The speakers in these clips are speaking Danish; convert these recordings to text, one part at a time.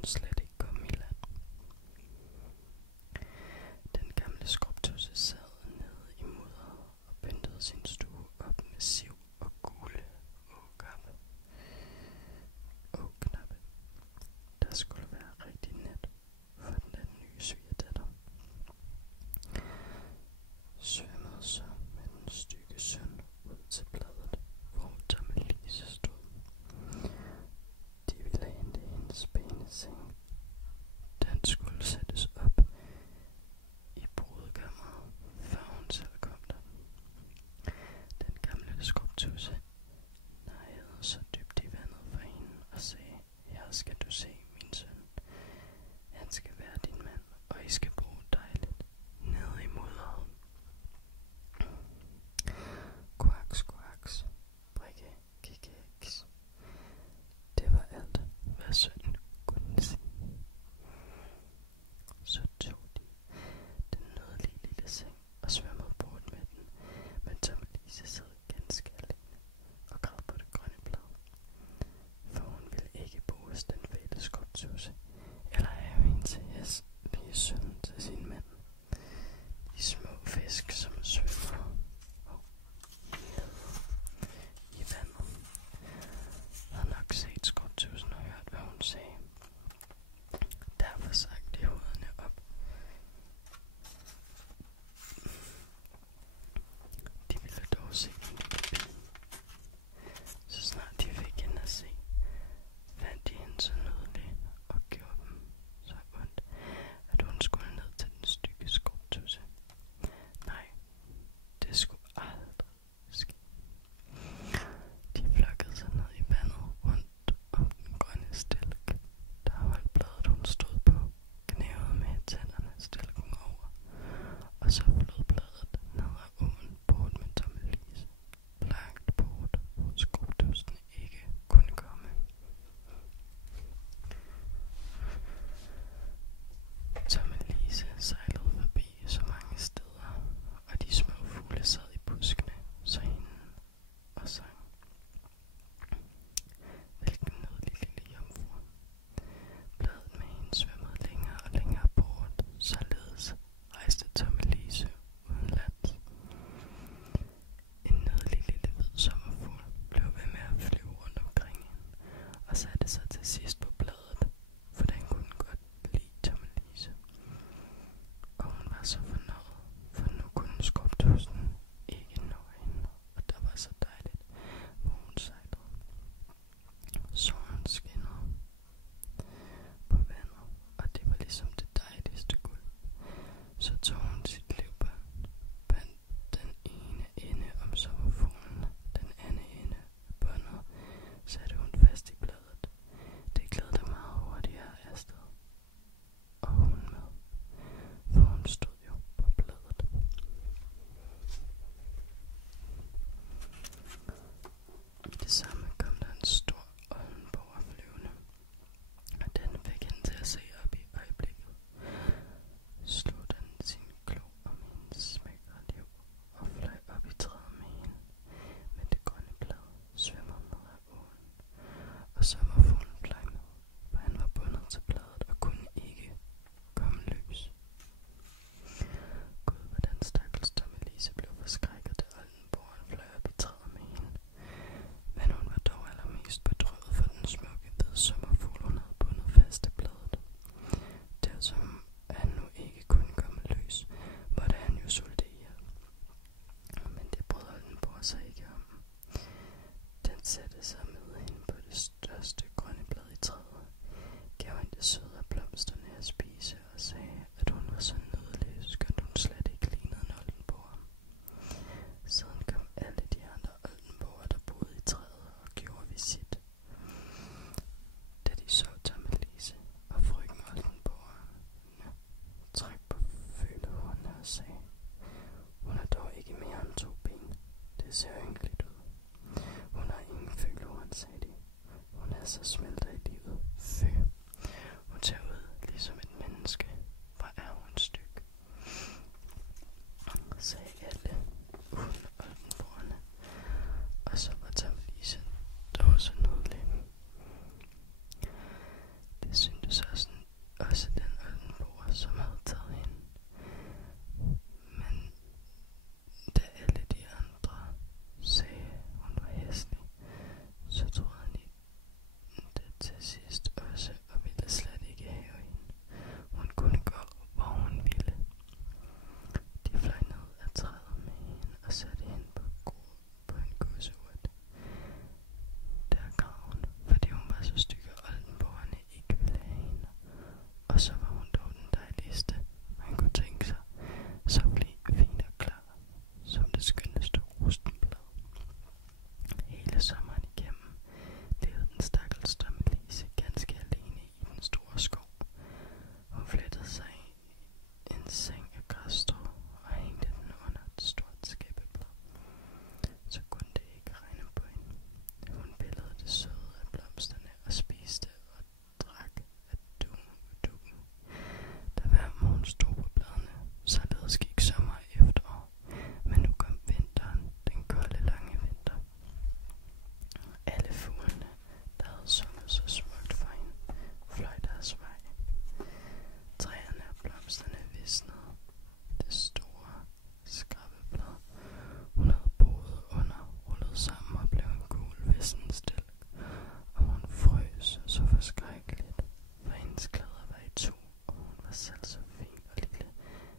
hun slet ikke komme i land. Den gamle skrubtusse sad nede i mudderet og pyntede sin stue op med siv og gule åknappe. Der skulle være rigtig net for den nye svigerdatter. Svømmede så med den stygge søn ud til bladet, hvor Tammelise stod. De ville hente hendes pæne seng. Den skulle sættes op i brudekammeret, før hun selv kom der. Den gamle skrubtusse nejede så dybt i vandet for hende og sagde: Her skal du se, min søn. Han skal være din mand, og I skal bo dejligt nede i mudderet. Quaks, quaks, brikke, kikkeks. Det var alt, hvad sønnen Og så var hun dog den dejligste, man kunne tænke sig, så fin og klar, som det skønneste rosenblad. Hele sommeren igennem levede den stakkels Dømmelise ganske alene i den store skov. Hun flettede sig i en seng af græsstrå og hængte den under et stort skæppeblad. Så kunne det ikke regne på hende. Hun pillede det søde af blomsterne og spiste og drak af dukken. Da hver morgen stod på bladene, således gik sommer og efterår. Men nu kom vinteren, den kolde lange vinter. Alle fuglene, der havde sunget så smukt for hende, fløj deres vej. Træerne og blomsterne visnede. Det store skrabbeblad, hun havde boet under, rullede sammen og blev en gul vissen stilk, og hun frøs så forskrækkeligt, for hendes klæder var i to, og hun var selv så fin og lille.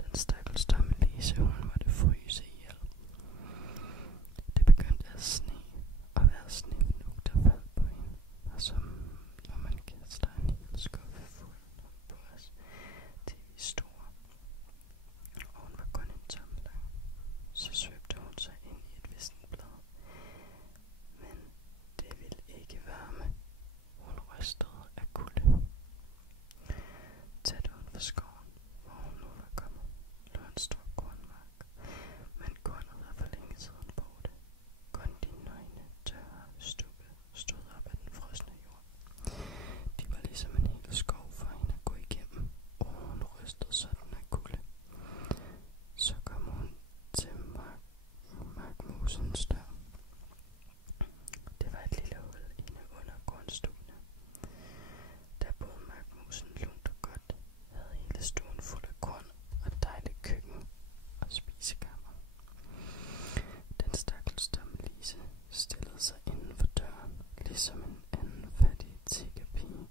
Den stakkels Dømmelise, hun måtte fryse ihjel. Det begyndte at sne, og hver snefnug, der faldt på hende, var som når man kaster en hel skuffe fuld på os til vi store. Og hun var kun en tom lang. Så svøbte hun sig ind i et vissent blad. Men det ville ikke varme. Hun rystede af kulde. Tæt uden for skoven, hvor hun nu var kommet, lå en stor kornmark. Men kornet var for længe siden borte. Kun de nøgne, tørre stubbe stod op af den frosne jord. De var ligesom en hel skov for hende at gå igennem, og hun rystede sådan af kulde. Så kom hun til markmusens dør. Det var et lille hul inde under kornstuene. Der boede markmusen lunt og godt, havde hele stuen fuld af korn og dejligt køkken og spisekammer. Den stakkels Dømmelise stillede sig inden for døren, ligesom en anden fattig tiggerpige,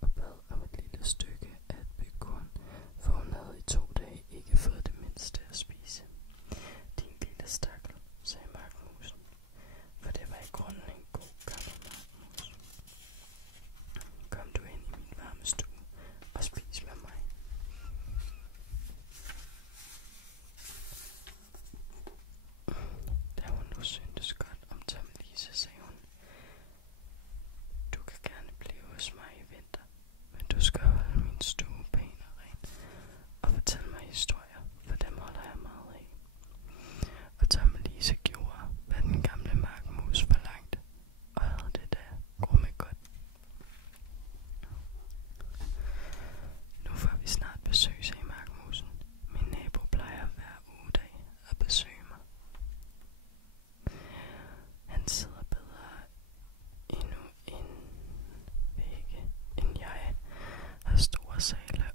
og bad om et lille stykke af et bygkorn, for hun havde i 2 dage ikke fået det mindste at spise. Din lille stakkel, sagde markmusen, for det var i grunden en god gammel markmus. Kom du ind i min varme stue og spis med mig. Da hun nu syntes godt om Dømmelise, sagde hun, du kan gerne blive hos mig i vinter, men du skal holde min stue pæn og ren og fortælle mig historier, for dem holder jeg meget af. Og Dømmelise gjorde, hvad den gamle markmus forlangte, og havde det der grumme godt. Nu får vi snart besøg, sagde markmusen. Min nabo plejer hver ugedag at besøge mig. Han sidder bedre endnu end vægge, end jeg har store sale